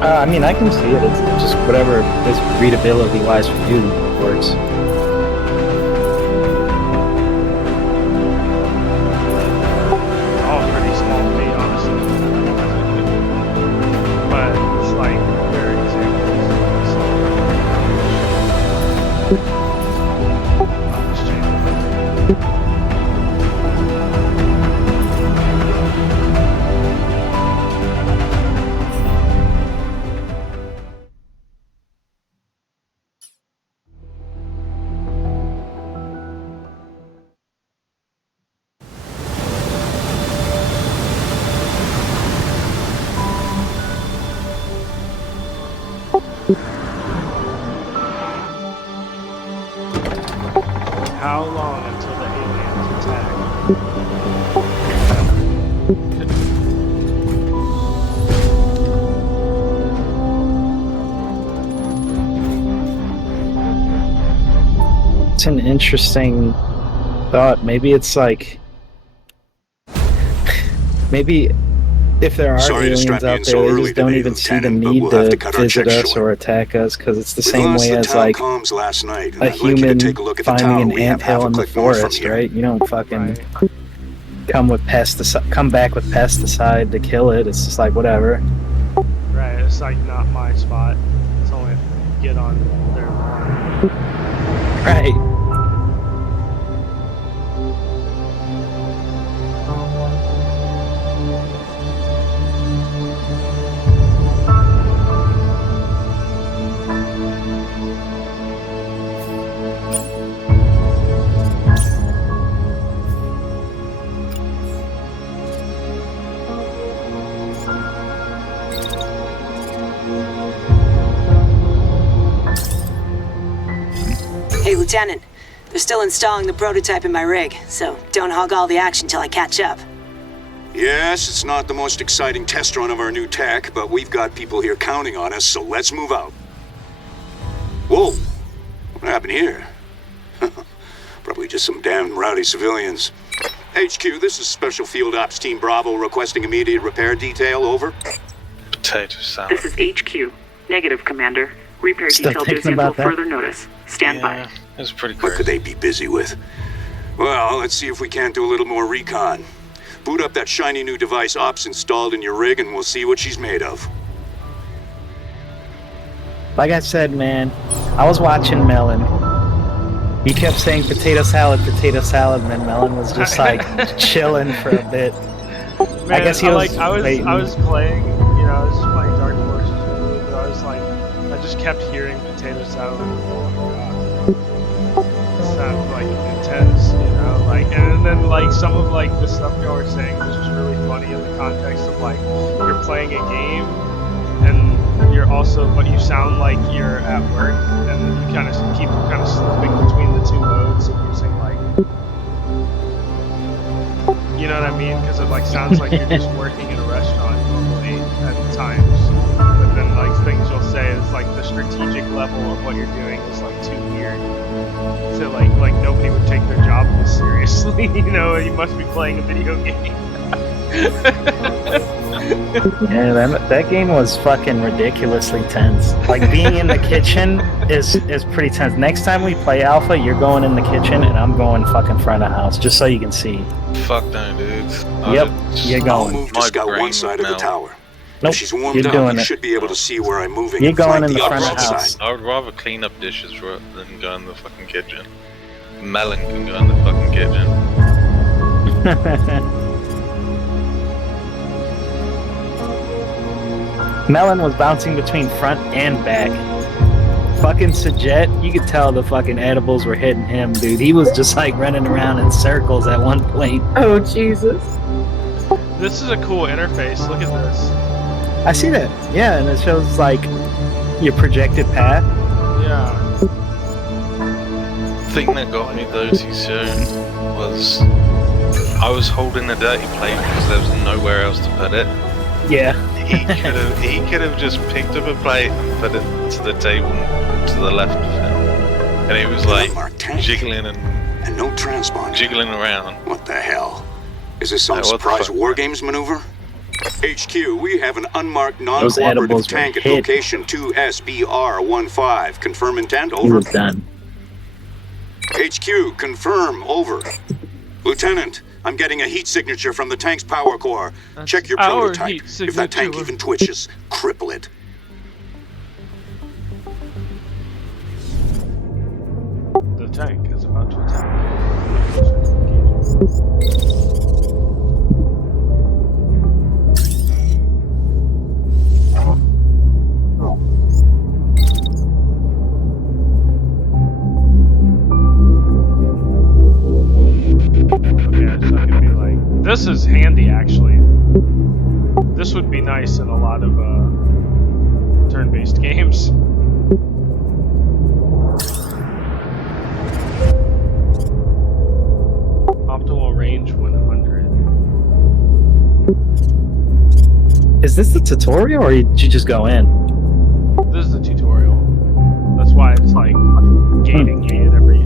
I mean, I can see it. It's just whatever is readability-wise for you works. All pretty small to me, honestly. But it's like their examples. I'll just change it. How long until the aliens attack? It's an interesting thought. Maybe it's like, maybe if there are aliens out there, they just don't even see the need to visit us or attack us, because it's the same way as like a human finding an anthill in the forest, right? You don't fucking come back with pesticide to kill it. It's just like whatever. Right, it's like not my spot. It's only if you get on their lawn. Right. Hey, Lieutenant. They're still installing the prototype in my rig, so don't hog all the action till I catch up. Yes, it's not the most exciting test run of our new tech, but we've got people here counting on us, so let's move out. Whoa! What happened here? Probably just some damn rowdy civilians. HQ, this is Special Field Ops Team Bravo requesting immediate repair detail, over. Potato salad. This is HQ. Negative, Commander. Repair Still detail thinking due until about that? further notice. Stand by. It was pretty What crazy. could they be busy with? Well, let's see if we can't do a little more recon. Boot up that shiny new device Ops installed in your rig and we'll see what she's made of. Like I said, man, I was watching Melon. He kept saying potato salad, and then Melon was just like chilling for a bit. Man, I guess he was I waiting. was playing, I was just playing Dark Forces, but I was like, I just kept hearing potato salad. It sounds like intense, and then like some of like the stuff y'all were saying was just really funny in the context of like you're playing a game and you're also, but you sound like you're at work, and then you kind of keep slipping between the two modes of using like, you know what I mean? Because it like sounds like you're just working in a restaurant normally at times, but then like things you'll say is like the strategic level of what you're doing is like too weird. So like nobody would take their job this seriously. You must be playing a video game. Yeah, that game was fucking ridiculously tense. Like being in the kitchen is pretty tense. Next time we play Alpha, you're going in the kitchen and I'm going fucking front of house, just so you can see. Fuck no, dudes. Yep, you're I'll going. move to scout one side of the tower. Nope, If she's warmed you're up, doing you it. should be able to see where I'm moving. You're and going flank in the front of opposite house. side. I would rather clean up dishes than go in the fucking kitchen. Melon can go in the fucking kitchen. Melon was bouncing between front and back. Fucking Sajet, you could tell the fucking edibles were hitting him, dude. He was just like running around in circles at one point. Oh, Jesus. This is a cool interface. Look at this. I see that. Yeah, and it shows like your projected path. Yeah. The thing that got me though too soon was I was holding the dirty plate because there was nowhere else to put it. Yeah. He could have just picked up a plate and put it to the table to the left of him, and he was like jiggling And no transponder. jiggling around. What the hell? Is this some What the surprise fuck? war games maneuver? HQ, we have an unmarked non-cooperative tank at location 2SBR15. Confirm intent, over. He was done. HQ, confirm, over. Lieutenant, I'm getting a heat signature from the tank's power core. Check your prototype. If that tank even twitches, cripple it. The tank is about to attack. This is handy, actually. This would be nice in a lot of turn-based games. Optimal range 100. Is this the tutorial, or did you just go in? This is the tutorial. That's why it's like gating you at every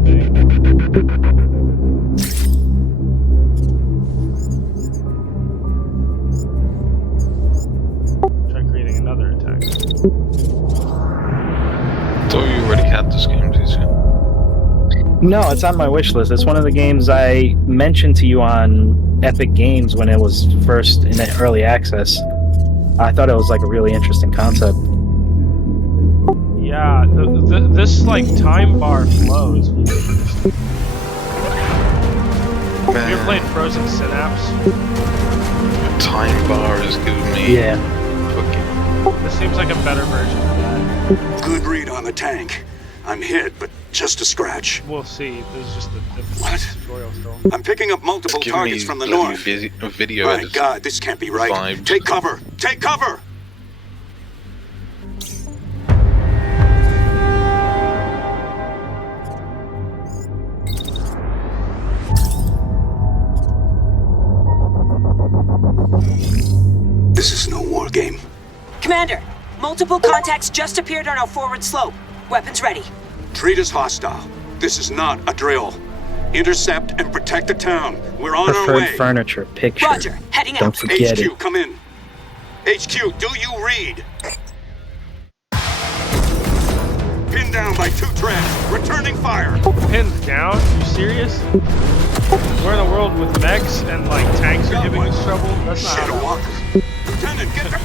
thing. Another attack. Thought you already had this game, did you? No, it's on my wish list. It's one of the games I mentioned to you on Epic Games when it was first in early access. I thought it was like a really interesting concept. Yeah, this like time bar flow is really interesting. Have you ever played Frozen Synapse? Time bar is giving me. Yeah. This seems like a better version of that. Good read on the tank. I'm hit, but just a scratch. We'll see. This is just the tutorial still. I'm picking up multiple targets from the north. Video My God, this can't be right. Vibes. Take cover! Take cover! This is no war game. Commander, multiple contacts just appeared on our forward slope. Weapons ready. Treat us hostile. This is not a drill. Intercept and protect the town. We're on our way. Preferred furniture, picture. Roger, heading Don't out. forget HQ, it. come in. HQ, do you read? Pinned down by 2 treads. Returning fire. Pinned down? You serious? We're in a world with mechs and like tanks are giving us trouble? That's not how that works. Lieutenant, get the...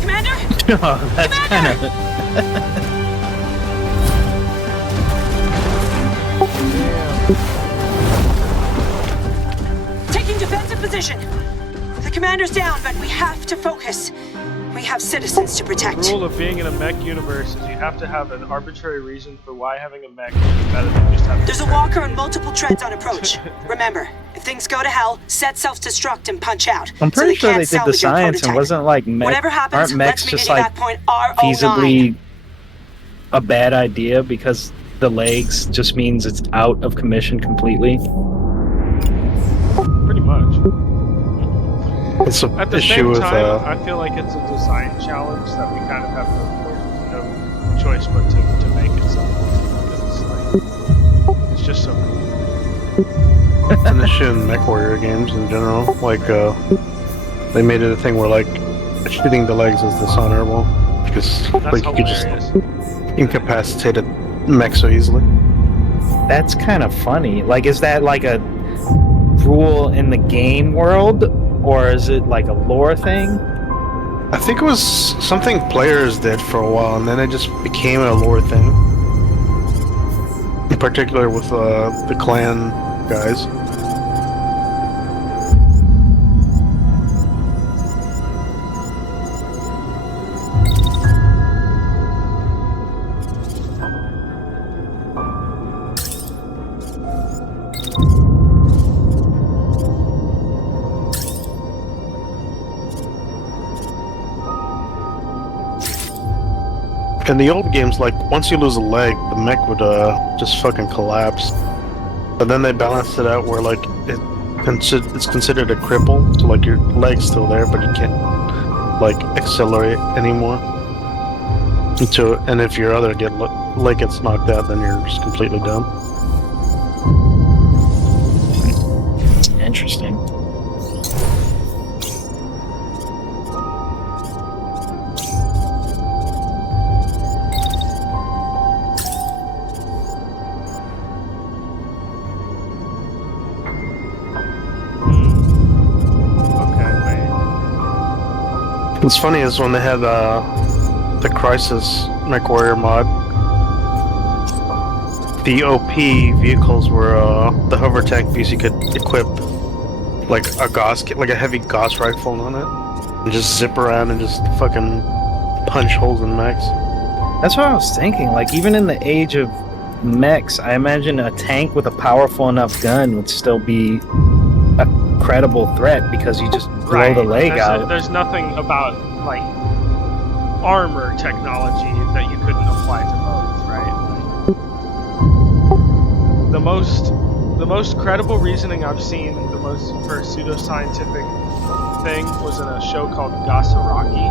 Commander? Oh, that's kind of... Taking defensive position. The commander's down, but we have to focus. We have citizens to protect. The rule of being in a mech universe is you have to have an arbitrary reason for why having a mech is better than just having There's a walker and multiple treads on approach. Remember, if things go to hell, set self-destruct and punch out. I'm pretty sure can't they did the salvage your science and prototype. wasn't like Whatever happens, aren't mechs let's just make it like to that point R09. feasibly a bad idea because the legs just means it's out of commission completely? Pretty much. It's an At the issue same with time, I feel like it's a design challenge that we kind of have no choice but to make it something. It's just so cool. an issue in MechWarrior games in general. Like, they made it a thing where, like, shooting the legs is dishonorable. Because, That's like, you could just hilarious. incapacitate a mech so easily. That's kind of funny. Like, is that like a rule in the game world? Or is it like a lore thing? I think it was something players did for a while, and then it just became a lore thing. In particular with the clan guys. In the old games, like, once you lose a leg, the mech would just fucking collapse. But then they balanced it out where, like, it's considered a cripple, so, like, your leg's still there, but you can't, like, accelerate anymore. And if your other leg gets knocked out, then you're just completely done. What's funny is when they had the Crisis MechWarrior mod, the OP vehicles were the hover tank piece you could equip like a heavy Gauss rifle on it, and just zip around and just fucking punch holes in mechs. That's what I was thinking. Like, even in the age of mechs, I imagine a tank with a powerful enough gun would still be a credible threat because you just blow the leg out. There's nothing about like armor technology that you couldn't apply to both, right? Like, the most credible reasoning I've seen, for a pseudoscientific thing, was in a show called Gasaraki.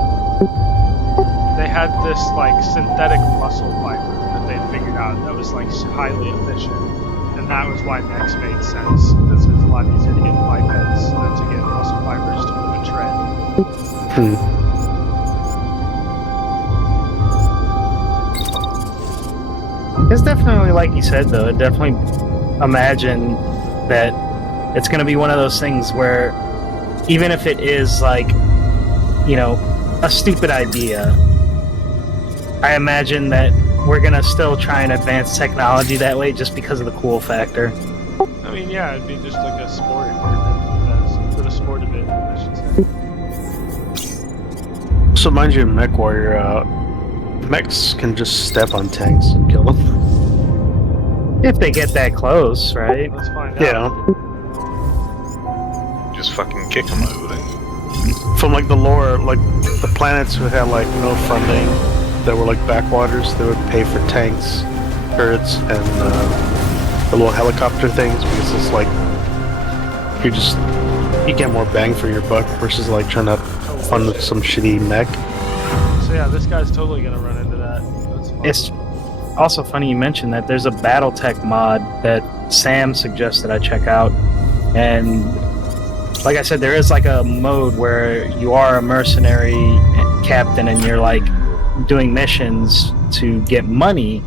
They had this like synthetic muscle fiber that they'd figured out that was like highly efficient, and that was why mechs made sense. Because it's a lot easier to get bipeds than to get muscle fibers to move a tread. It's definitely, like you said, though, definitely imagine that it's going to be one of those things where even if it is like, you know, a stupid idea, I imagine that we're going to still try and advance technology that way just because of the cool factor. I mean, yeah, it'd be just like a sport, for the sport of it, I should say. So mind you, in MechWarrior, mechs can just step on tanks and kill them. If they get that close, right? Let's find out. Yeah. Just fucking kick them over there. From like the lore, like the planets who had like no funding, that were like backwaters, they would pay for tanks, turrets, and the little helicopter things because it's like you get more bang for your buck versus like trying to fund some shitty mech. So yeah, this guy's totally gonna run into that. That's fun. It's also funny you mentioned that there's a BattleTech mod that Sam suggested I check out, and like I said, there is like a mode where you are a mercenary captain and you're like doing missions to get money,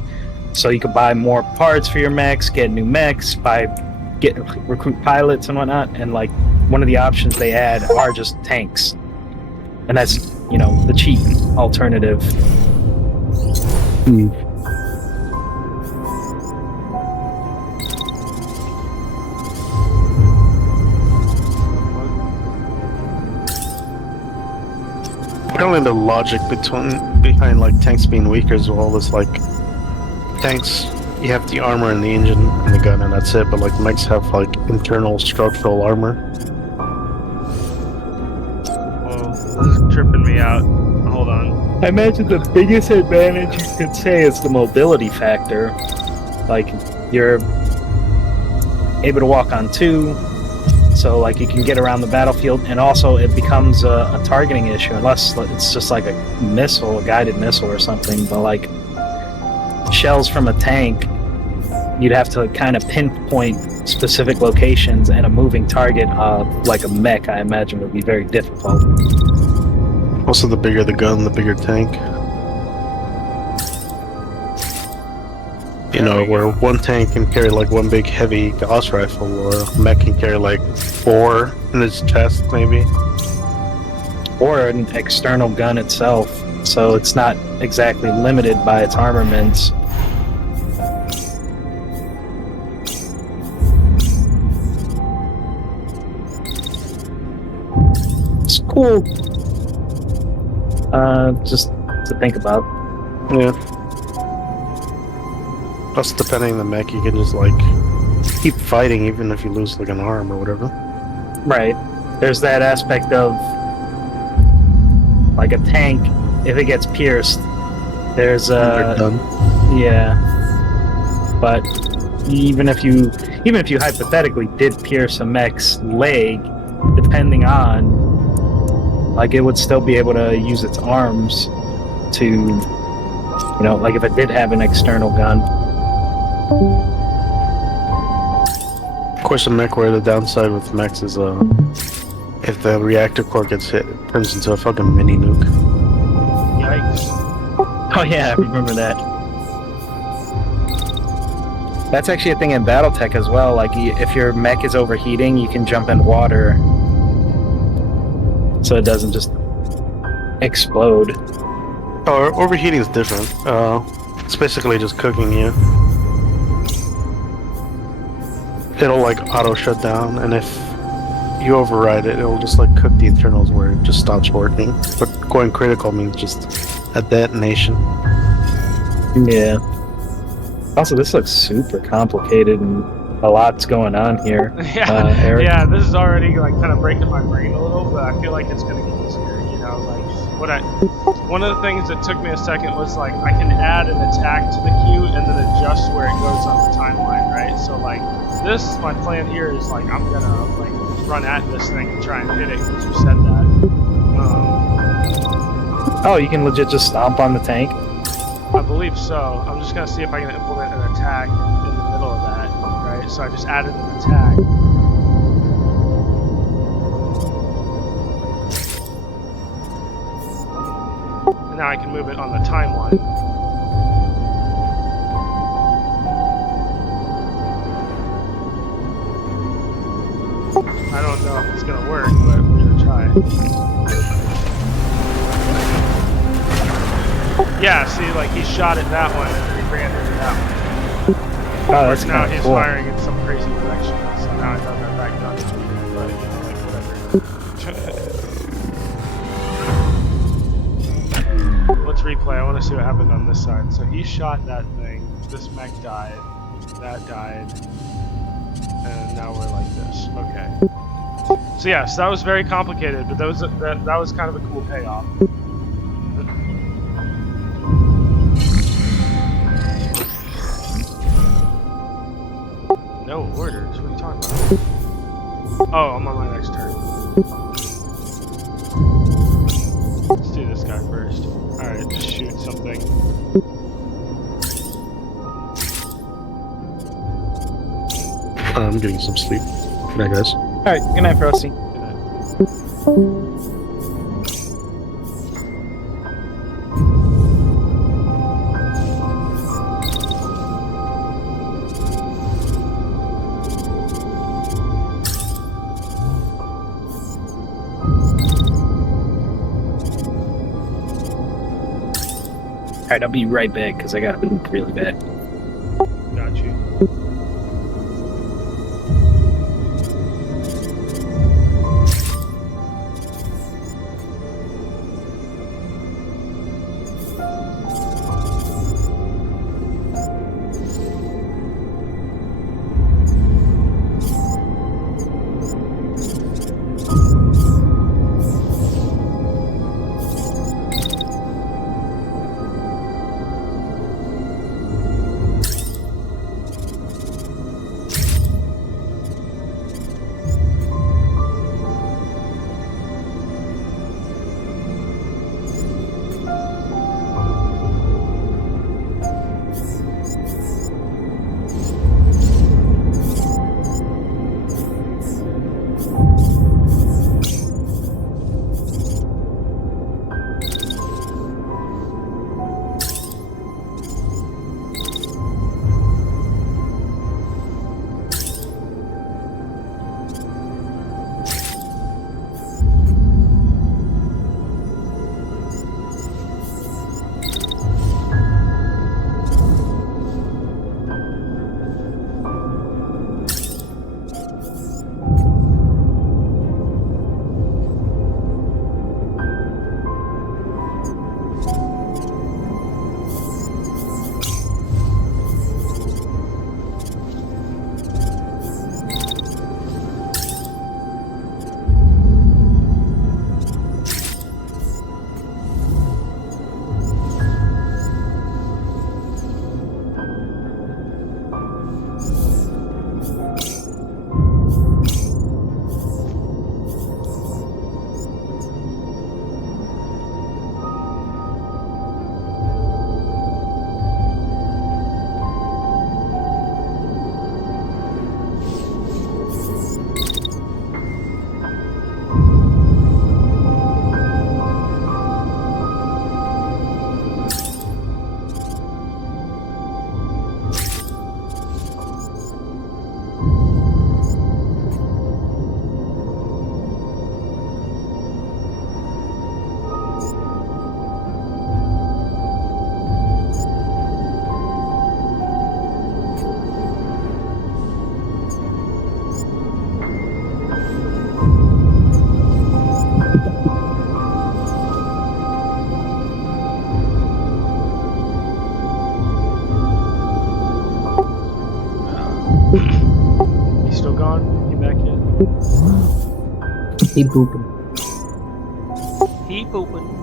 so you could buy more parts for your mechs, get new mechs, recruit pilots and whatnot, and like one of the options they add are just tanks, and that's, you know, the cheap alternative. Apparently the logic behind like tanks being weaker as well is like tanks, you have the armor and the engine and the gun and that's it, but like mechs have like internal structural armor. Whoa, this is tripping me out. Hold on. I imagine the biggest advantage you could say is the mobility factor. Like, you're able to walk on two, so like you can get around the battlefield, and also it becomes a targeting issue unless it's just like a missile, a guided missile or something. But like shells from a tank, you'd have to kind of pinpoint specific locations, and a moving target like a mech, I imagine, would be very difficult. Also, the bigger the gun, the bigger tank. You know, where one tank can carry like one big heavy Gauss rifle, or a mech can carry like 4 in its chest, maybe. Or an external gun itself, so it's not exactly limited by its armaments. It's cool. Just to think about. Yeah. Plus, depending on the mech, you can just like keep fighting even if you lose like an arm or whatever. Right. There's that aspect of like a tank. If it gets pierced, there's They're done. yeah. But even if you hypothetically did pierce a mech's leg, depending on, like, it would still be able to use its arms to, you know, like if it did have an external gun. Of course, in MechWarrior, the downside with mechs is if the reactor core gets hit, it turns into a fucking mini nuke. Yikes. Oh yeah, I remember that. That's actually a thing in BattleTech as well. Like, if your mech is overheating, you can jump in water, so it doesn't just explode. Oh, overheating is different. It's basically just cooking you. It'll like auto shut down, and if you override it, it'll just like cook the internals where it just stops working. But going critical means just a detonation. Yeah. Also, this looks super complicated and a lot's going on here. Yeah, Eric? yeah. This is already like kind of breaking my brain a little, but I feel like it's gonna get easier. You know, like one of the things that took me a second was like I can add an attack to the queue and then adjust where it goes on the timeline, right? So like this, my plan here is like I'm gonna like run at this thing and try and hit it because you said that. Oh, you can legit just stomp on the tank? I believe so. I'm just gonna see if I can implement an attack in the middle of that, right? So I just added an attack. And now I can move it on the timeline. I don't know if it's gonna work, but we're gonna try. Yeah, see, like he shot at that one and then he ran into that one. Oh, that's now kind of he's cool. firing in some crazy direction, so now I don't know back gun speed, but you know, like whatever. Let's replay. I want to see what happened on this side. So he shot that thing. This mech died. That died. And now we're like this. Okay. So yeah, so that was very complicated, but that was kind of a cool payoff. No orders? What are you talking about? Oh, I'm on my next turn. Let's do this guy first. Alright, just shoot something. I'm getting some sleep. Good night, guys. Alright, good night, Frosty. Good night. Alright, I'll be right back because I gotta poop really bad. Got you. He pooping. He pooping.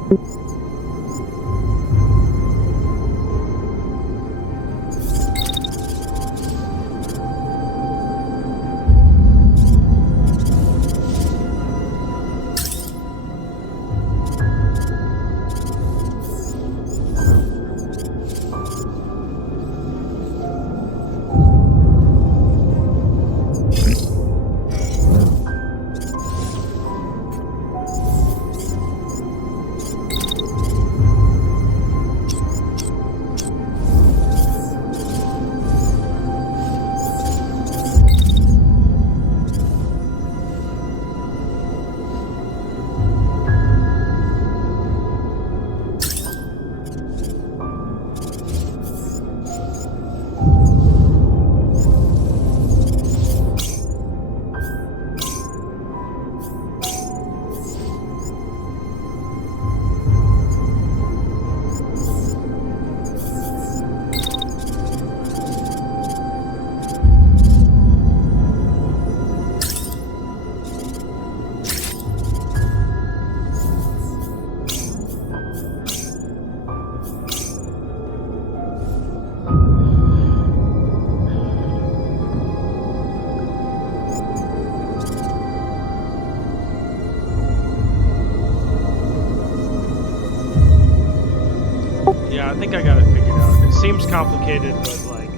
Yeah, I think I got it figured out. It seems complicated, but like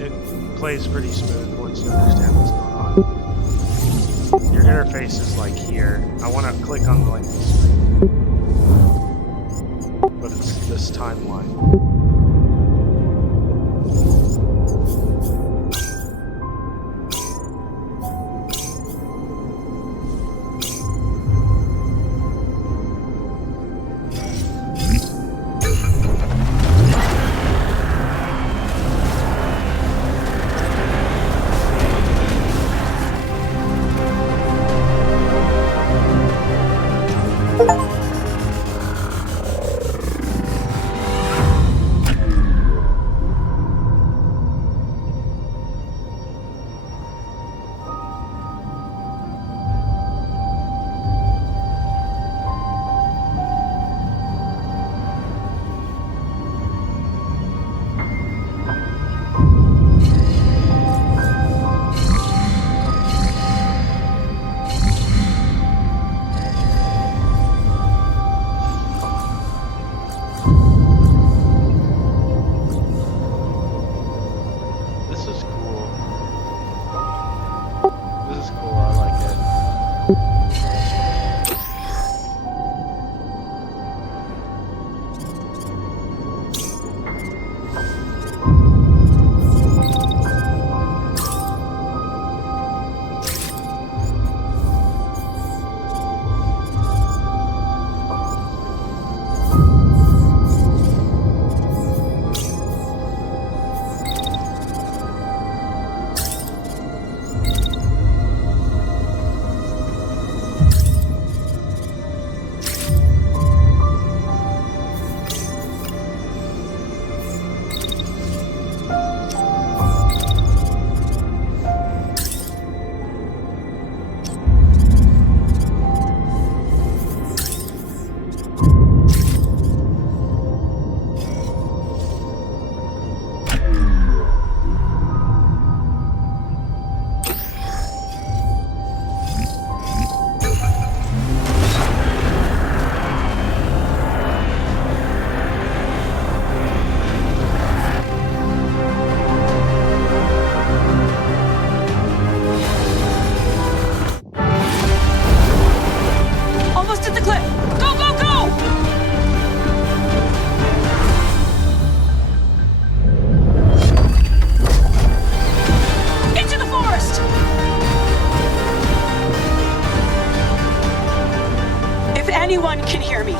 it plays pretty smooth once you understand what's going on. Your interface is like here. I want to click on like the screen, but it's this timeline. anyone can hear me,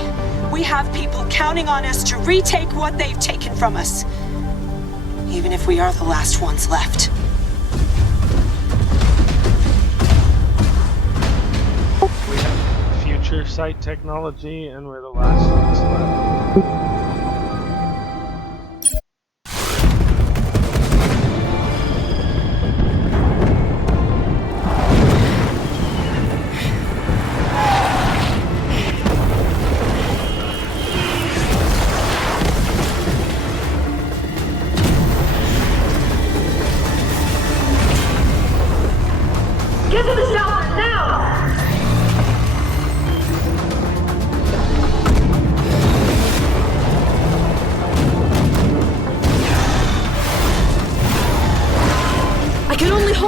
we have people counting on us to retake what they've taken from us. Even if we are the last ones left. We have future sight technology, and we're the last ones left.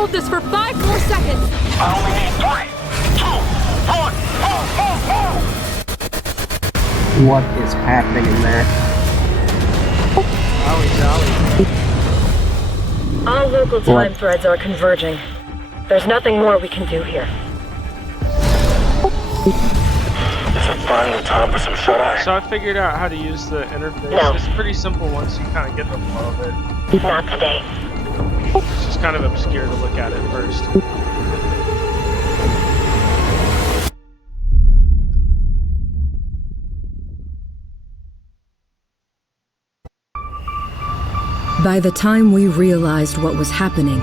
hold this for 5 more seconds! I only need 3, 2, 1, What is happening in there? All local time threads are converging. There's nothing more we can do here. Is it finally time for some shut-eye? So I figured out how to use the interface. No. It's pretty simple once you kind of get the flow of it. Not today. It's just kind of obscure to look at it first. By the time we realized what was happening,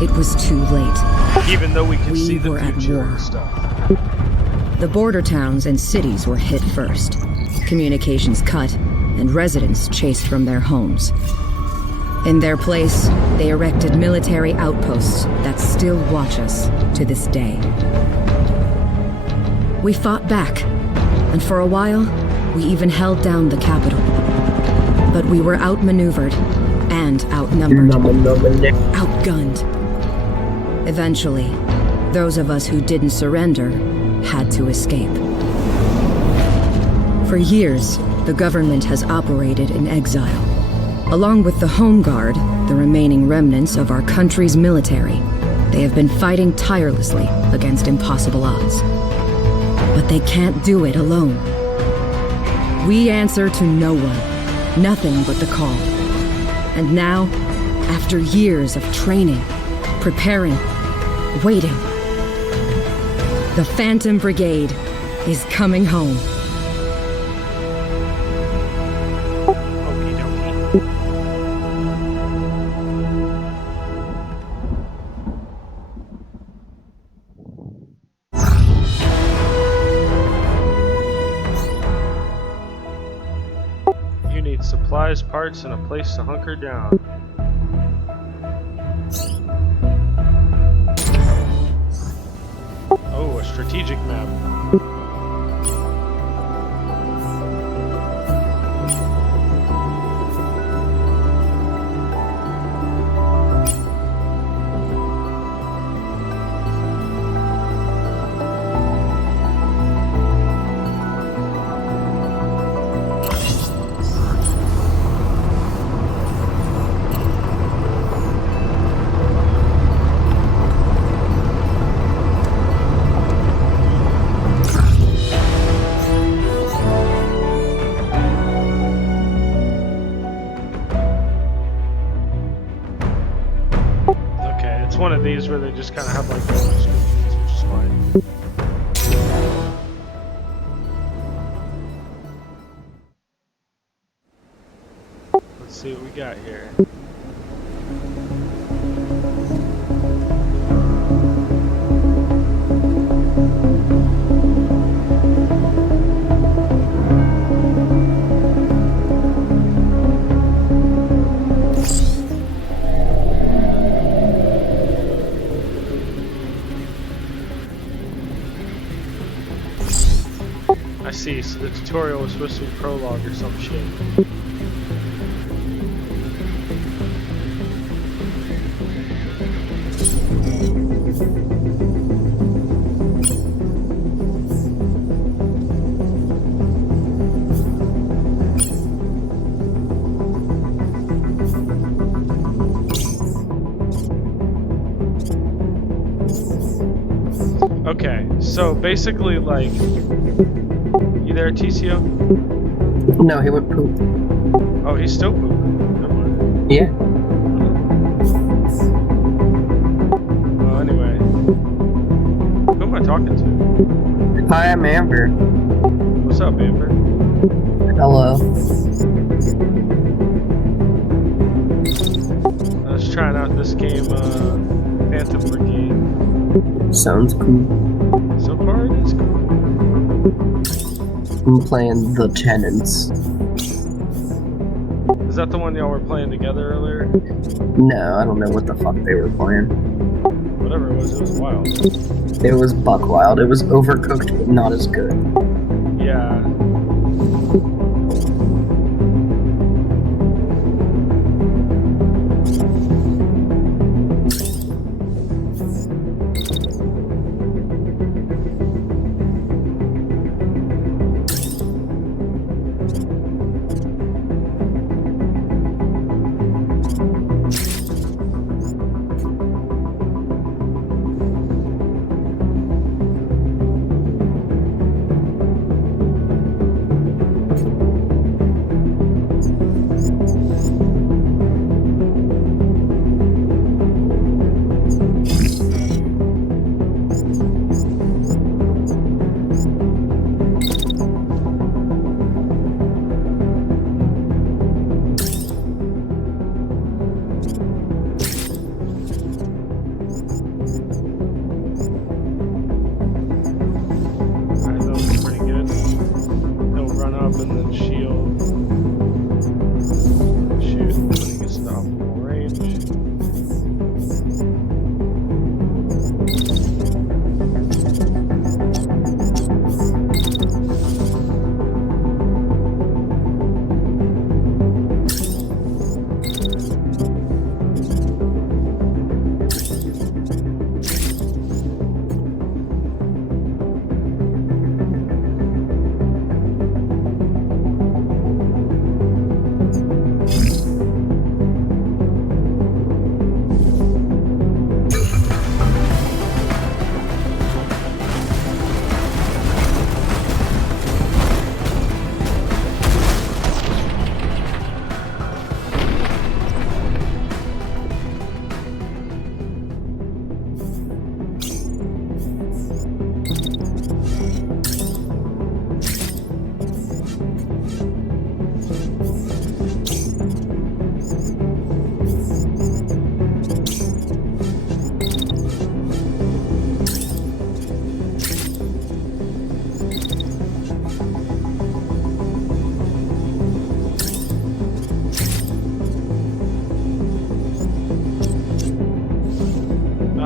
it was too late. Even though we could see the were at future war. and stuff. The border towns and cities were hit first, communications cut, and residents chased from their homes. In their place, they erected military outposts that still watch us to this day. We fought back, and for a while, we even held down the capital. But we were outmaneuvered and outnumbered, outgunned. Eventually, those of us who didn't surrender had to escape. For years, the government has operated in exile. Along with the Home Guard, the remaining remnants of our country's military, they have been fighting tirelessly against impossible odds. But they can't do it alone. We answer to no one, nothing but the call. And now, after years of training, preparing, waiting, the Phantom Brigade is coming home. You need supplies, parts, and a place to hunker down. Oh, a strategic map. It's one of these where they just kind of have like no descriptions, which is fine. Let's see what we got here. I see, so the tutorial was supposed to be prologue or some shit. Okay, so basically like... You there, TCO? No, he went poop. Oh, he's still pooping. Never mind. Yeah. Well, anyway. Who am I talking to? Hi, I'm Amber. What's up, Amber? Hello. I was trying out this game, Phantom Brigade. Sounds cool. So far, it is cool. I'm playing The Tenants. Is that the one y'all were playing together earlier? No, I don't know what the fuck they were playing. Whatever it was wild. It was buck wild. It was overcooked, but not as good. Yeah.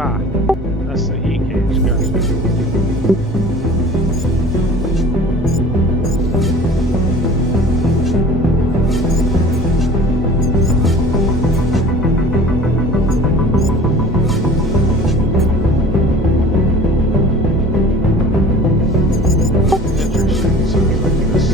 Ah, that's the heat cage, gotcha. Interesting, so it's like this.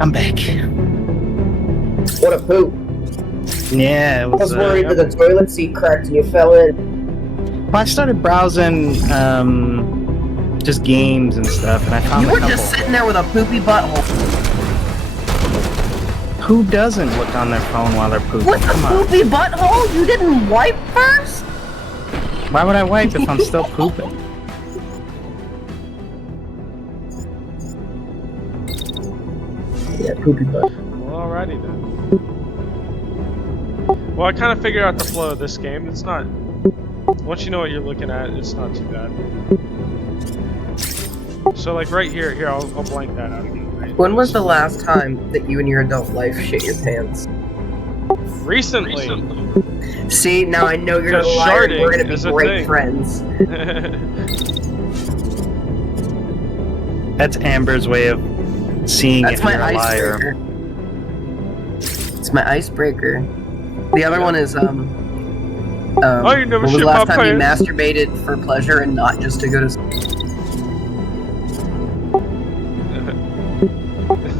I'm back. What a poop. Yeah, it was, I was worried that the toilet seat cracked and you fell in. Well, I started browsing just games and stuff, and I found You were just sitting there with a poopy butthole. Who doesn't look on their phone while they're pooping? With a poopy butthole? You didn't wipe first? Why would I wipe if I'm still pooping? Yeah, poopy butt. Well, alrighty then. Well, I kind of figured out the flow of this game. It's not... Once you know what you're looking at, it's not too bad. So, like, right here, I'll blank that out again. Right? When was the last time that you in your adult life shit your pants? Recently. See, now I know you're gonna lie and we're gonna be great friends. That's Amber's way of seeing if you're a liar. It's my icebreaker. The other one is, oh, you never when was the shit last my time you pants? masturbated for pleasure and not just to go to sleep?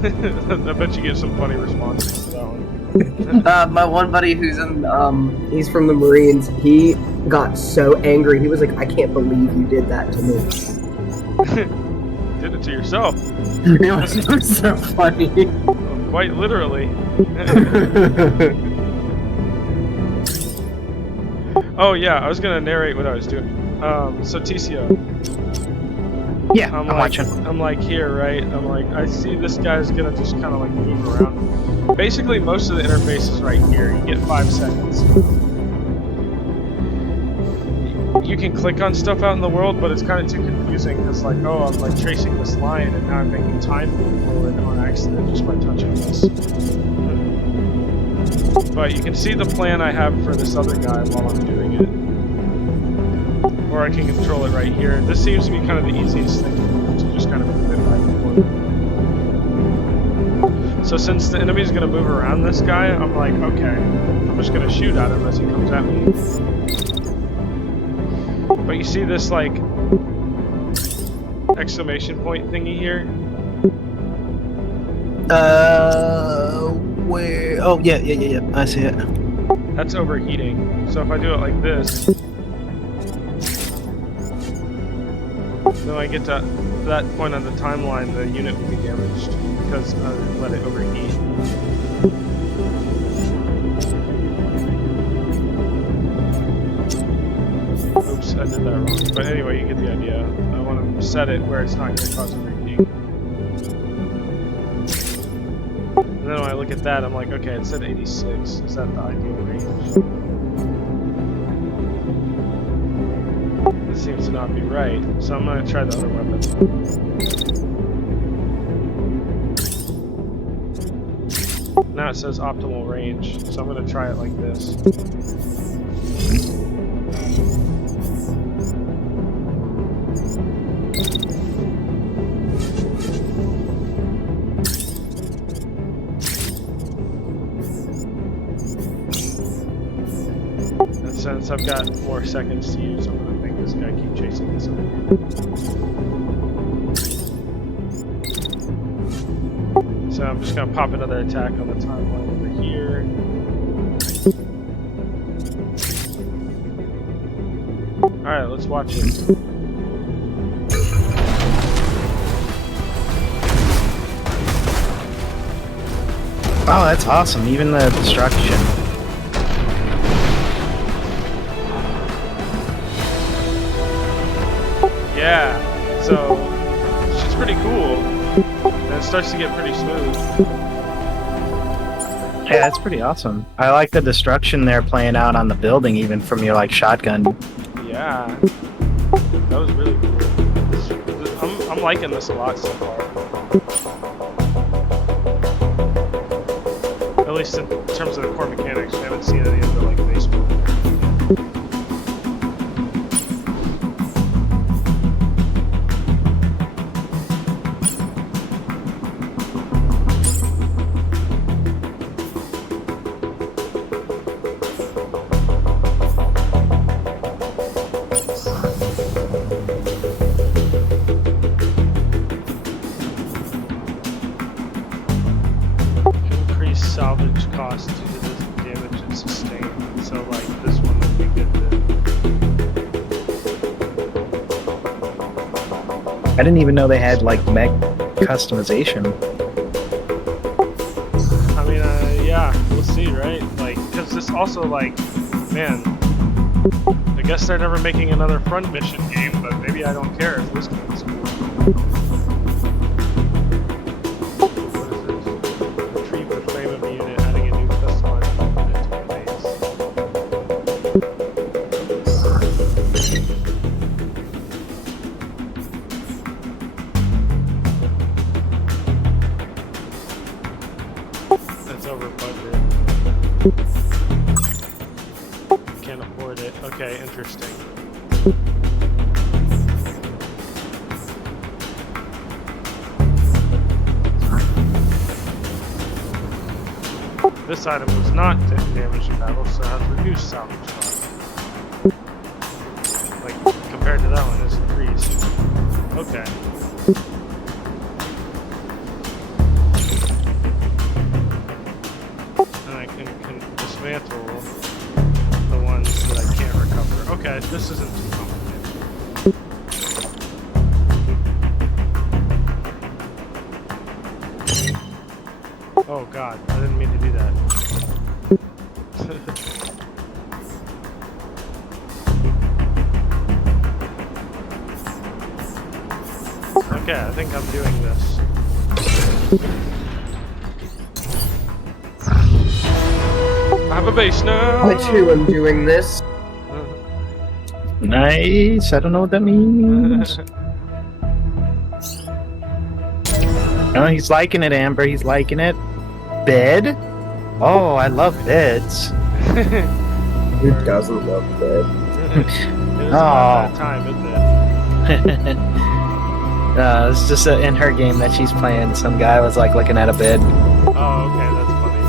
I bet you get some funny responses to that one. My one buddy who's in, he's from the Marines, he got so angry. He was like, I can't believe you did that to me. Did it to yourself. It was so funny. Quite literally. Oh yeah, I was gonna narrate what I was doing. So TCO. Yeah, I'm watching. I'm like here, right? I'm like, I see this guy's gonna just kind of like move around. Basically, most of the interface is right here. You get 5 seconds. You can click on stuff out in the world, but it's kind of too confusing because, like, oh, I'm like tracing this line and now I'm making time move forward on accident just by touching this. But you can see the plan I have for this other guy while I'm doing it. Or I can control it right here. This seems to be kind of the easiest thing to just kind of move it back and forth. So since the enemy's going to move around this guy, I'm like, okay, I'm just going to shoot at him as he comes at me. But you see this, like, exclamation point thingy here? Where? Oh, yeah. I see it. That's overheating. So if I do it like this, then I get to that point on the timeline, the unit will be damaged because I let it overheat. Oops, I did that wrong. But anyway, you get the idea. I want to set it where it's not going to cause overheating. And then when I look at that, I'm like, okay, it said 86. Is that the ideal range? It seems to not be right, so I'm going to try the other weapon. Now it says optimal range, so I'm going to try it like this. And since I've got more seconds to use, I'm going to make this guy keep chasing this over here. So I'm just going to pop another attack on the timeline over here. Alright, let's watch it. Oh, that's awesome. Even the destruction. Yeah, so she's pretty cool. And it starts to get pretty smooth. Yeah, that's pretty awesome. I like the destruction they're playing out on the building, even from your, like, shotgun. Yeah, that was really cool. I'm liking this a lot so far. At least in terms of the core mechanics, we haven't seen any of the, like, basement. Salvage cost due to the damage it sustained, so like this one would be good to... I didn't even know they had, like, mech customization. I mean, yeah, we'll see, right? Like, because this also, like, man, I guess they're never making another front mission game, but maybe I don't care if this game's cool. That's over budget. Can't afford it. Okay, interesting. This item was not damaged in battle, so it has reduced salvage cost. Like, compared to that one, it's increased. Okay. And I Okay, this isn't too complicated. Oh god, I didn't mean to do that. Okay, I think I'm doing this. I have a base now! I too am doing this. Nice. I don't know what that means. Oh, he's liking it, Amber. He's liking it. Bed? Oh, I love beds. Who doesn't love bed? It is about that time, isn't it? It's just in her game that she's playing. Some guy was like looking at a bed. Oh, okay, that's funny.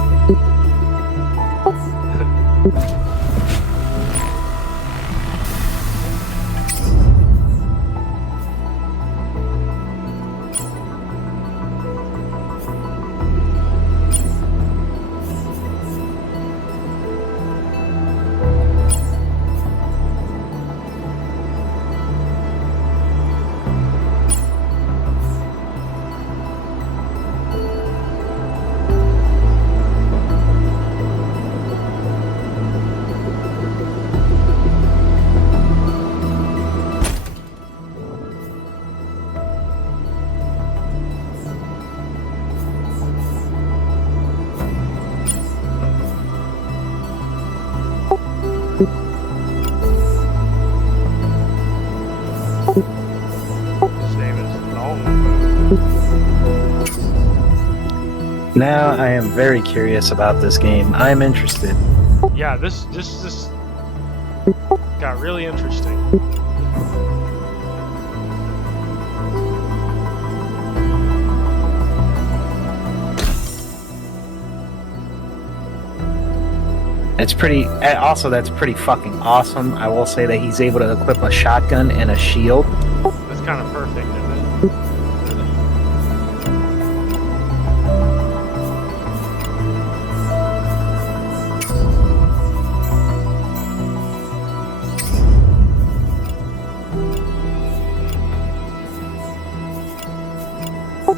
Now I am very curious about this game. I'm interested. Yeah, this got really interesting. It's pretty. Also, that's pretty fucking awesome. I will say that he's able to equip a shotgun and a shield. That's kind of perfect, isn't it?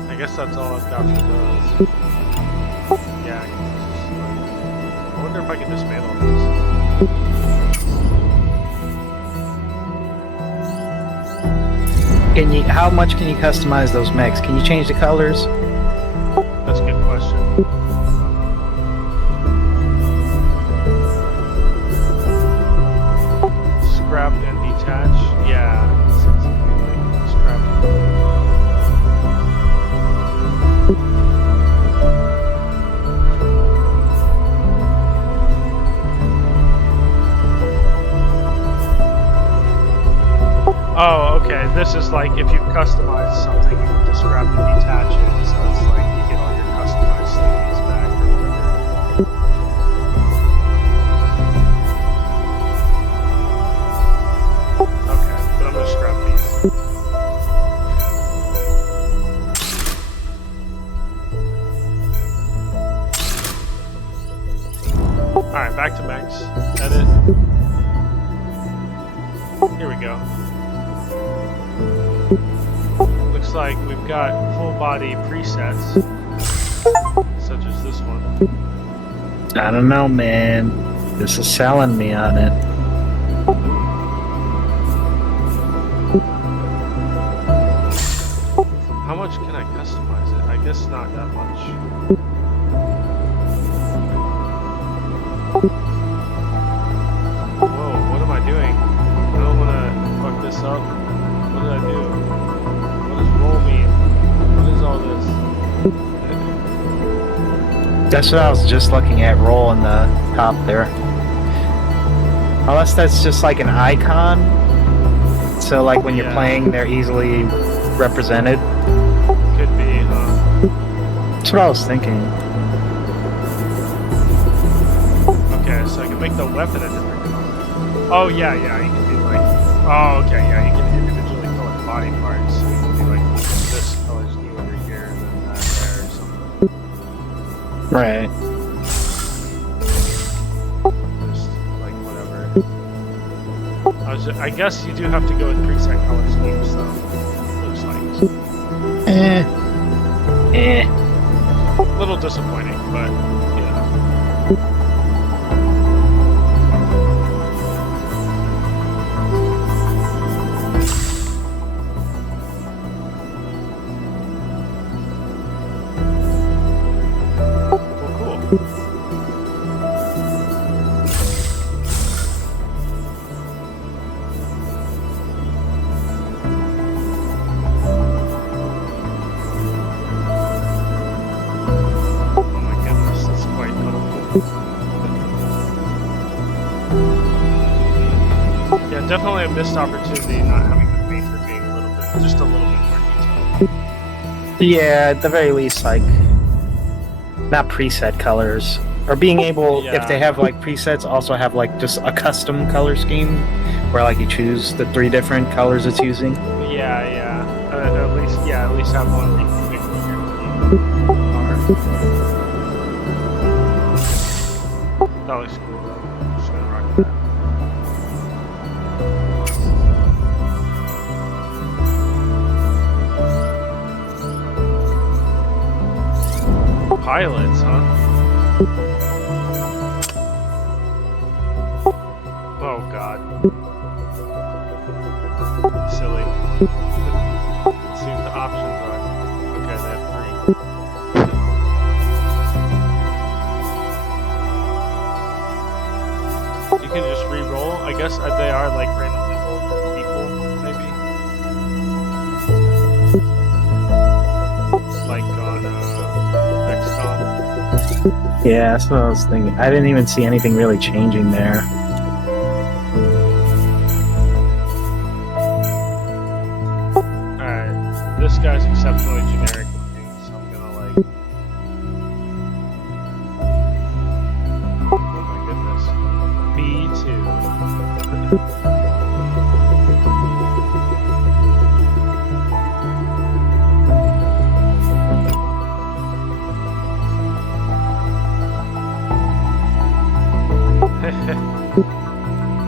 I guess that's all I've got for those. Yeah, I wonder if I can dismantle these. Can you? How much can you customize those mechs? Can you change the colors? That's a good question. Scrapped and detached? Yeah, something like scrapped. Oh, okay. This is like if you customize something, you can just scrap and detach it. So it's like you get all your customized thingies back or whatever. Okay, but I'm gonna scrap these. Alright, back to mechs. Edit. Here we go. Looks like we've got full body presets, such as this one. I don't know, man. This is selling me on it. How much can I customize it? I guess not that much. Whoa, what am I doing? I don't want to fuck this up. What did I do? What does roll mean? What is all this? That's what I was just looking at. Roll in the top there. Unless that's just like an icon. So like when you're playing, they're easily represented. Could be, huh? That's what I was thinking. Okay, so I can make the weapon a different color. Oh yeah, you can do like. Oh okay, yeah, you can individually color body parts. So you can do like this color scheme over here and then that there or something. Right. Just like whatever. I guess you do have to go with preset color schemes, though. Looks like. A little disappointing, but yeah. Definitely a missed opportunity not having the painter being just a little bit more detailed. Yeah, at the very least, like, not preset colors. Or being able, if they have, like, presets, also have, like, just a custom color scheme, where, like, you choose the 3 different colors it's using. Yeah. At least have one where you can pick what your That looks cool, though. I'm just gonna rock that. Pilots, huh? Oh god. Silly. Let's see what the options are. Okay, they have 3. You can just re-roll. I guess they are like randomly rolled people, maybe? Like on XCOM. Yeah, that's what I was thinking. I didn't even see anything really changing there. Alright, this guy's exceptionally generic looking, so I'm gonna like... Oh my goodness. B2.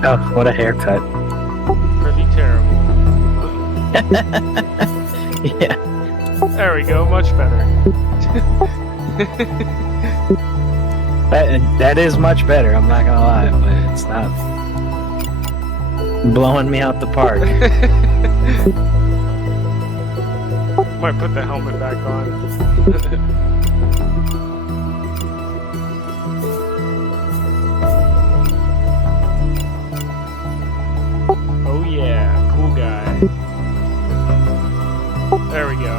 Oh, what a haircut. Pretty terrible. Yeah. There we go, much better. That is much better, I'm not gonna lie, but it's not blowing me out the park. Might put the helmet back on. Oh yeah, cool guy. There we go.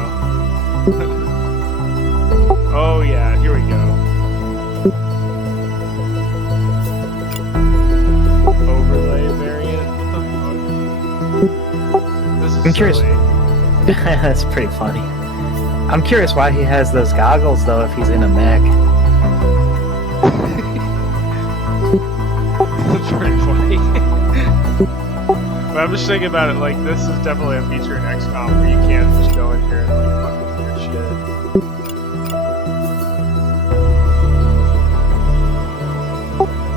Oh yeah, here we go. Overlay variant. What the fuck? This is I'm curious. silly. That's pretty funny. I'm curious why he has those goggles though if he's in a mech. That's pretty funny. But I'm just thinking about it, like, this is definitely a feature in XCOM where you can't just go in here and like fuck with your shit.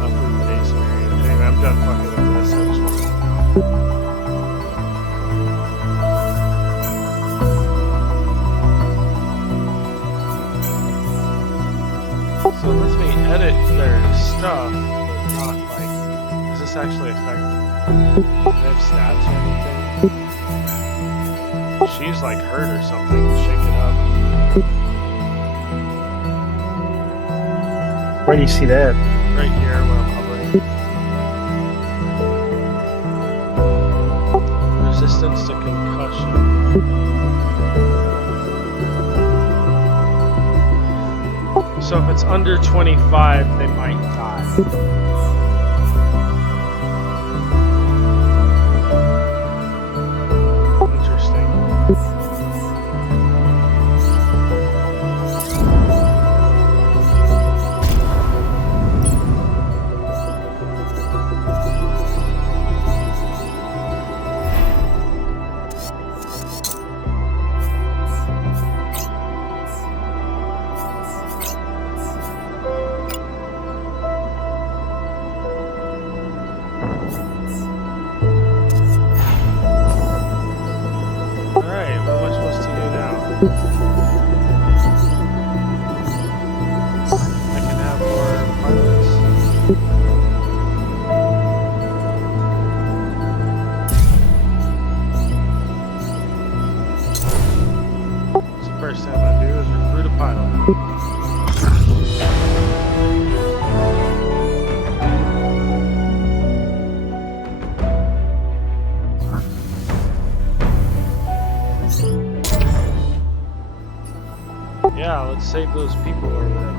Upward base variant. Anyway, I'm done fucking with this. I just want to So it lets me edit their stuff, but not like, does this actually affect, do they have stats or anything? She's like hurt or something, shake it up. Where do you see that? Right here where I'm hovering. Resistance to concussion. So if it's under 25, they might die. Interesting. Yeah, let's save those people or whatever.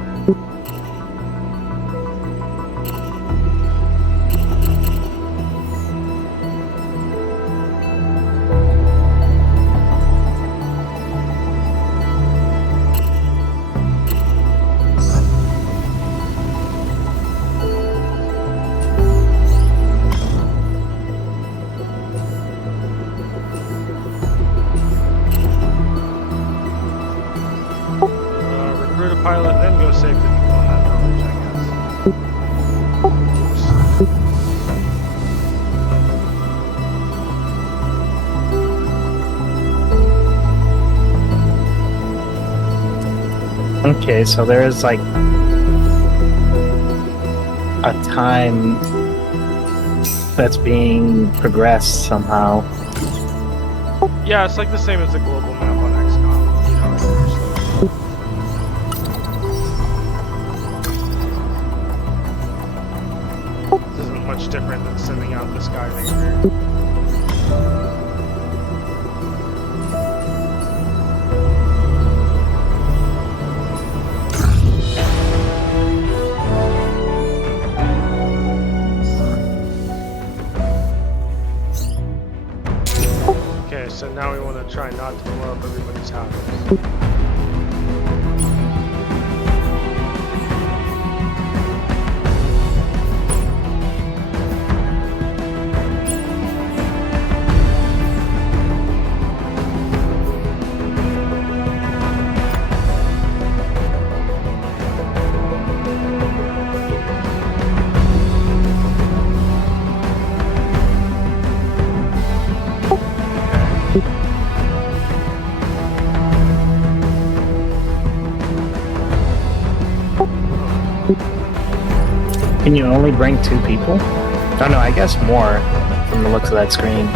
Recruit a pilot, then go save the people in that village, I guess. Okay, so there is like a time that's being progressed somehow. Yeah, it's like the same as the global map on XCOM. You know, this isn't much different than sending out the Sky Ranger. Okay, so now we want to try not to blow up everybody's houses. Can you only bring 2 people? Oh no, I guess more from the looks of that screen.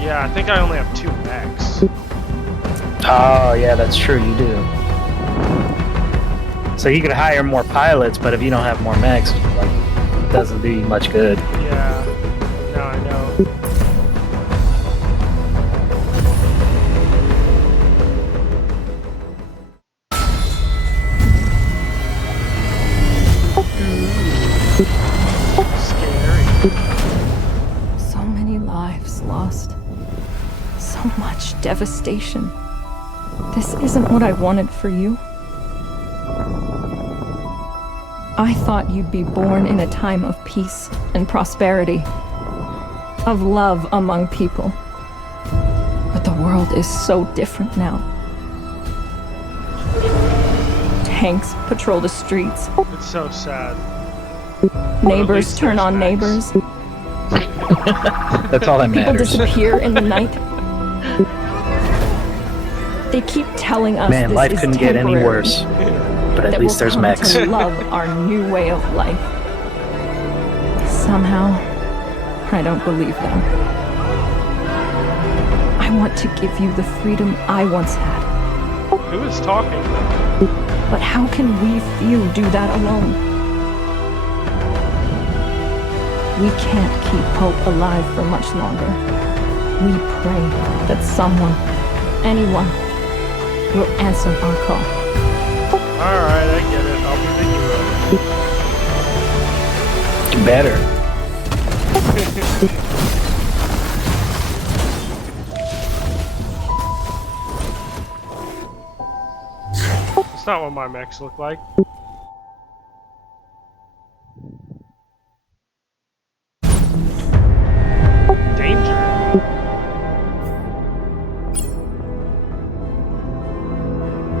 Yeah, I think I only have 2 mechs. Oh yeah, that's true, you do. So you could hire more pilots, but if you don't have more mechs, like, it doesn't do you much good. Yeah, now I know. So many lives lost. So much devastation. This isn't what I wanted for you. I thought you'd be born in a time of peace and prosperity, of love among people. But the world is so different now. Tanks patrol the streets. It's so sad. Neighbors turn on neighbors. That's all that People matters. disappear in the night. They keep telling us Man, this life is couldn't get any temporary, worse. But at that least we'll there's come mechs. to love our new way of life. Somehow, I don't believe them. I want to give you the freedom I once had. Who is talking? But how can we few do that alone? We can't keep hope alive for much longer. We pray that someone, anyone, will answer our call. Alright, I get it. I'll be the hero. Better. It's not what my mechs look like. Danger.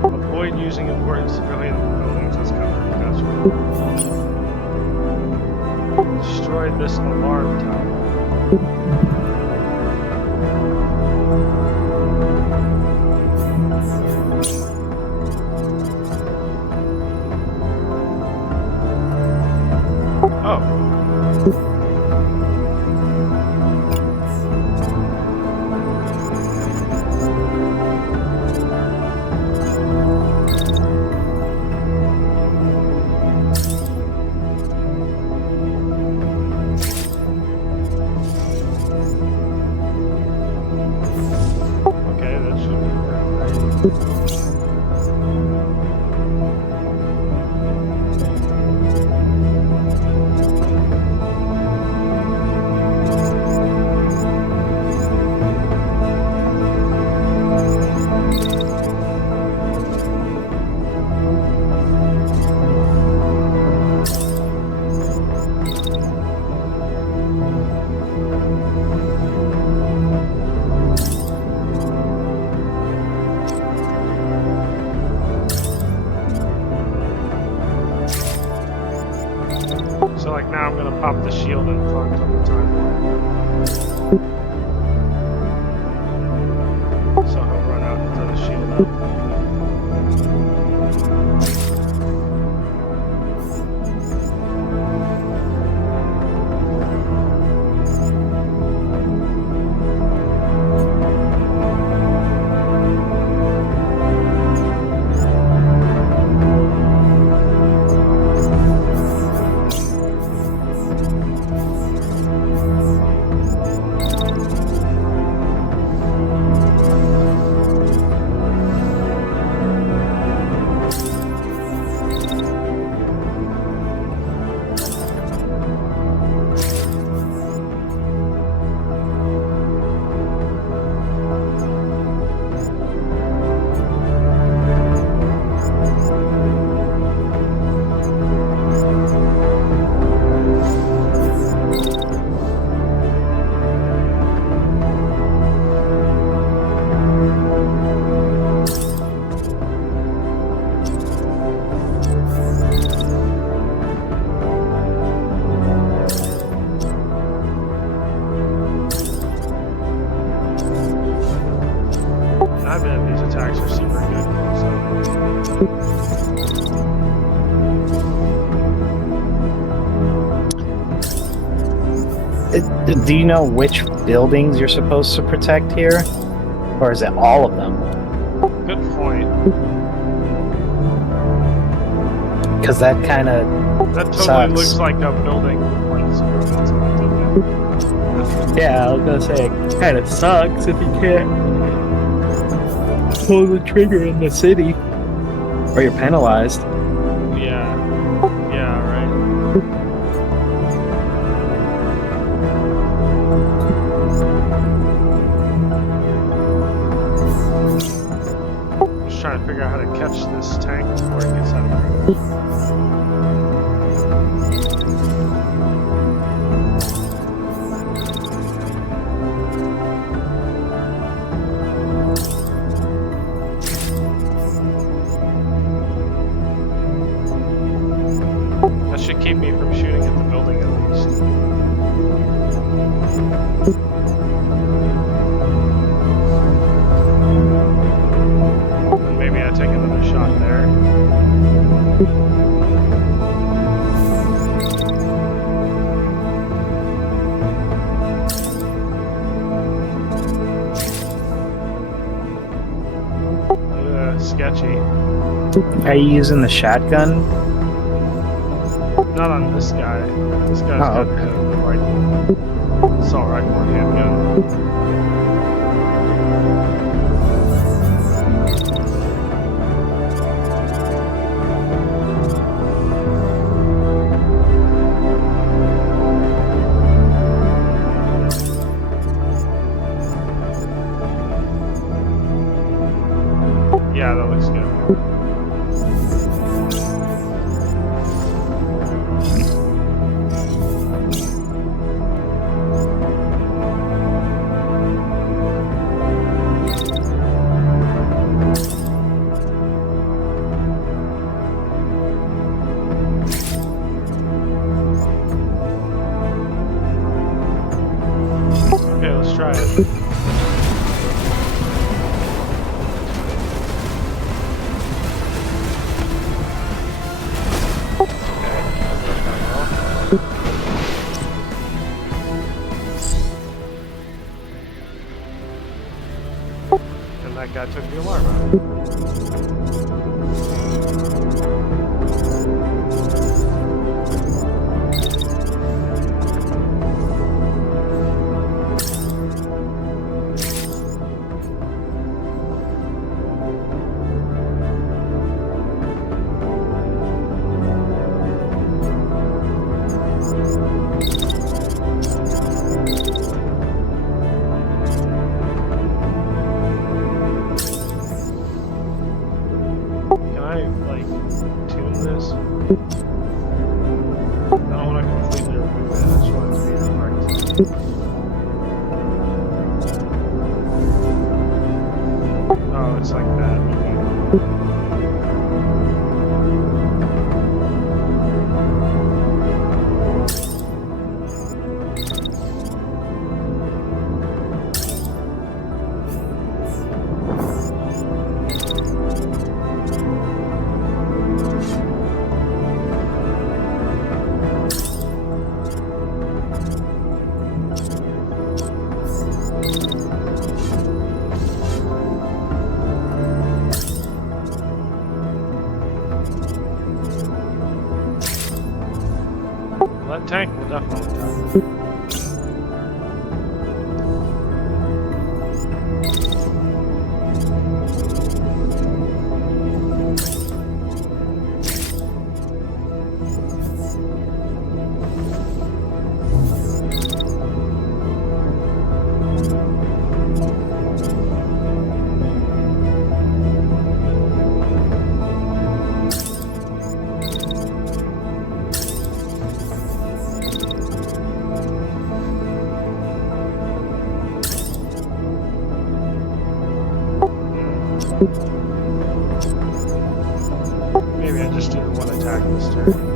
Avoid using important civilian buildings as cover. Gotcha. Destroyed this alarm tower. So like now I'm gonna pop the shield in front of the timeline. So he'll run out and throw the shield up. I bet these attacks are super good. Do you know which buildings you're supposed to protect here? Or is it all of them? Good point. Because that kind of That totally sucks. looks like a building like Yeah, I was gonna say it kind of sucks if you can't pull the trigger in the city, or you're penalized. Yeah. Yeah, right. I'm just trying to figure out how to catch this tank before it gets out of range. That should keep me from shooting at the building at least. And maybe I take another shot there. Sketchy. Are you using the shotgun? Not on this guy. This guy's got okay. the rifle. Assault rifle and handgun. Yeah, that looks good. Okay, let's try it. And that guy took the alarm out. Can I, like, tune this? I don't want to completely remove it, I just want it to be in the right zone. Oh, it's like that, okay. that tank will definitely die. Maybe I just do the one attack this turn.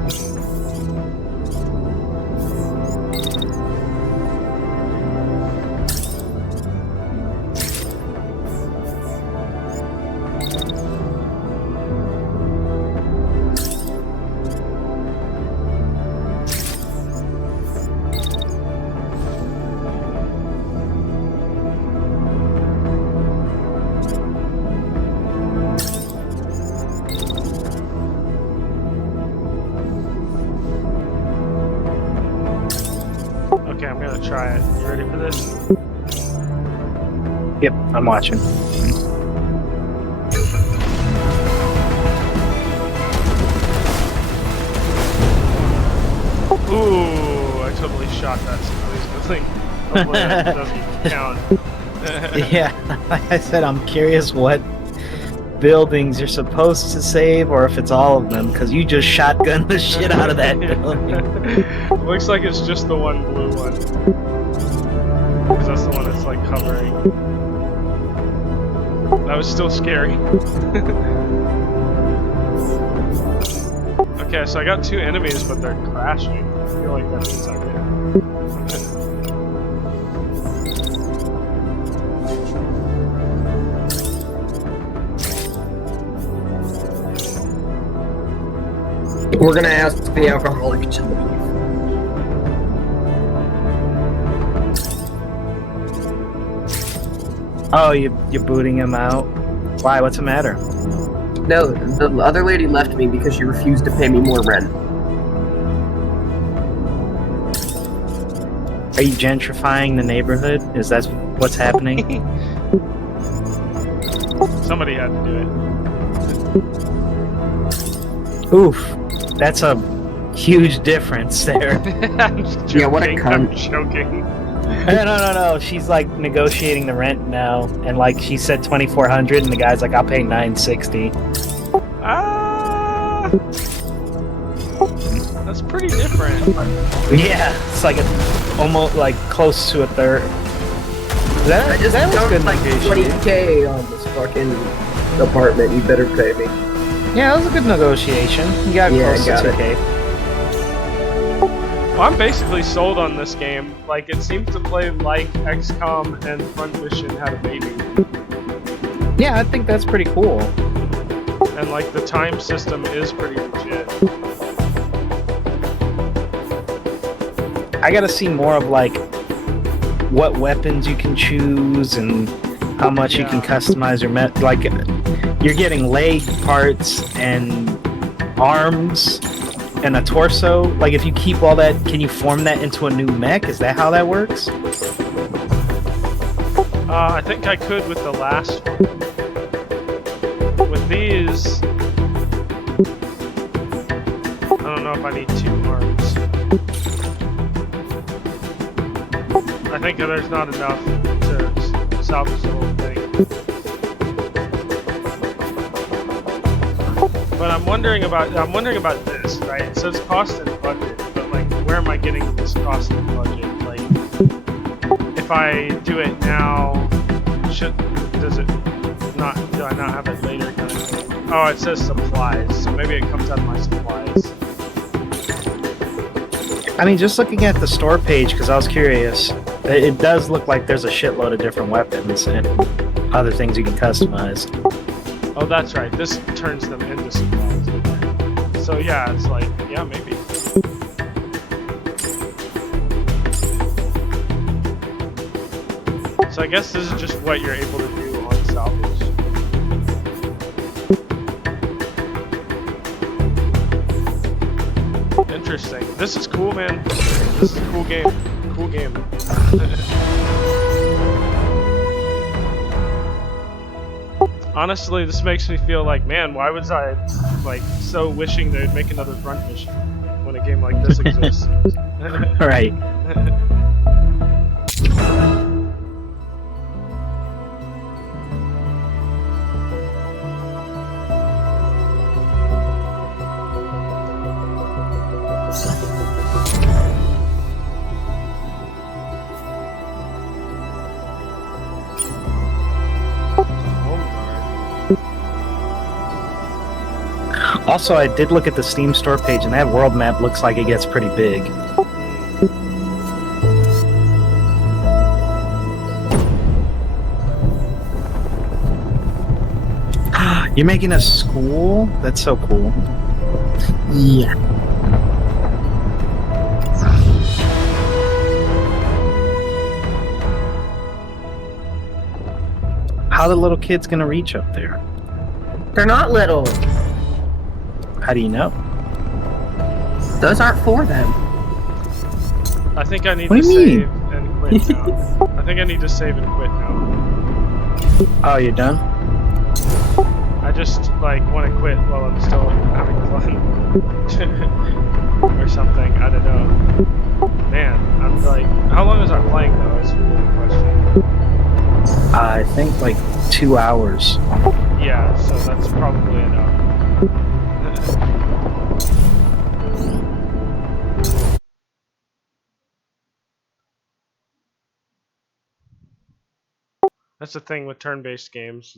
Okay, I'm gonna try it. You ready for this? Yep, I'm watching. Ooh, I totally shot that somebody's building. Hopefully that doesn't count. Yeah, like I said, I'm curious what buildings you're supposed to save, or if it's all of them, because you just shotgunned the shit out of that building. Looks like it's just the one blue one. Because that's the one that's like hovering. That was still scary. Okay, so I got 2 enemies, but they're crashing. I feel like that means I'm in. We're gonna ask the alcoholic to leave. Oh, you're booting him out? Why? What's the matter? No, the other lady left me because she refused to pay me more rent. Are you gentrifying the neighborhood? Is that what's happening? Somebody had to do it. Oof, that's a huge difference there. I'm joking, yeah, what a cunt. I'm joking. No. She's like negotiating the rent now, and like she said $2,400, and the guy's like, "I'll pay $960." Ah, that's pretty different. Yeah, it's like almost like close to a third. I just that was dumped good like negotiating. 20K on this fucking apartment. You better pay me. Yeah, that was a good negotiation. You got close to 2K. Well, I'm basically sold on this game. Like, it seems to play like XCOM and Front Mission had a baby. Yeah, I think that's pretty cool. And like the time system is pretty legit. I gotta see more of like what weapons you can choose and how much you can customize your like you're getting leg parts and arms and a torso. Like if you keep all that, can you form that into a new mech? Is that how that works? I think I could with the last one. With these, I don't know if I need 2 arms. I think there's not enough to salvage the whole thing. But I'm wondering about this, right? It says cost and budget, but like, where am I getting this cost and budget? Like, if I do it now, do I not have it later kind of thing? Oh, it says supplies, so maybe it comes out of my supplies. I mean, just looking at the store page, because I was curious, it does look like there's a shitload of different weapons and other things you can customize. Oh, that's right. This turns them into supplies. So yeah, it's like, yeah, maybe. So I guess this is just what you're able to do on salvage. Interesting. This is cool, man. This is a cool game. Cool game. Honestly, this makes me feel like, man, why was I like so wishing they'd make another front mission when a game like this exists? Right. Also, I did look at the Steam store page, and that world map looks like it gets pretty big. You're making a school? That's so cool. Yeah. How the little kid's gonna reach up there? They're not little. How do you know? Those aren't for them. I think I need What to do you mean? save and quit now. I think I need to save and quit now. Oh, you're done? I just like want to quit while I'm still having fun. Or something, I don't know. Man, I'm like, how long is our playing though? Is really the question. I think like 2 hours. Yeah, so that's probably enough. That's the thing with turn-based games.